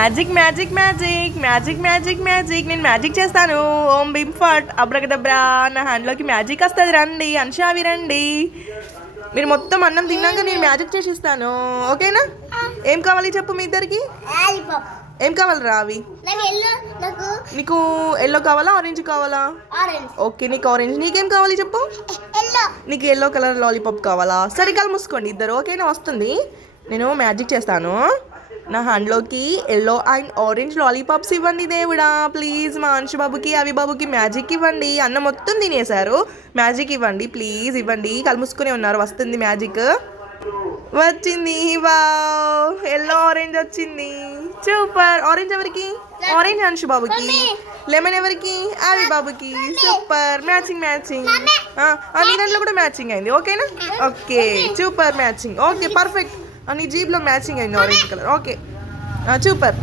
Magic magic magic magic magic magic నేను magic చేస్తాను. ఓం బిమ్ ఫట్ అబ్రకదబ్రా. నా హ్యాండ్లోకి మ్యాజిక్ వస్తుంది. రండి అన్షావి రండి. మీరు మొత్తం అన్నం తిన్నాక నేను మ్యాజిక్ చేసిస్తాను. ఓకేనా? ఏం కావాలి చెప్పు మీ ఇద్దరికి? ఏం కావాలి రావి? నీకు ఎల్లో కావాలా ఆరెంజ్ కావాలా? ఓకే నీకు ఆరెంజ్. నీకేం కావాలి చెప్పు? నీకు ఎల్లో కలర్ లాలీపాప్ కావాలా? సరే కళ్ళు మూసుకోండి ఇద్దరు. ఓకేనా? వస్తుంది. నేను మ్యాజిక్ చేస్తాను. నా హ్యాండ్లోకి ఎల్లో అండ్ ఆరెంజ్ లాలీపాప్స్ ఇవ్వండి దేవుడా ప్లీజ్. మా అంశు బాబుకి అవి బాబుకి మ్యాజిక్ ఇవ్వండి. అన్నం మొత్తం తినేశారు. మ్యాజిక్ ఇవ్వండి ప్లీజ్. ఇవ్వండి. కళ్ళు మూసుకునే ఉన్నారు. వస్తుంది మ్యాజిక్. వచ్చింది. వావ్ ఎల్లో ఆరెంజ్ వచ్చింది. సూపర్. ఆరెంజ్ ఎవరికి? ఆరెంజ్ అంశు బాబుకి. లెమన్ ఎవరికి? అవి బాబుకి. సూపర్. Matching matching. నీ దాంట్లో కూడా మ్యాచింగ్ అయింది. ఓకేనా? Okay super matching. Okay perfect. నీ జీబ్లో మ్యాచింగ్ అయింది ఆరెంజ్ కలర్. Okay super.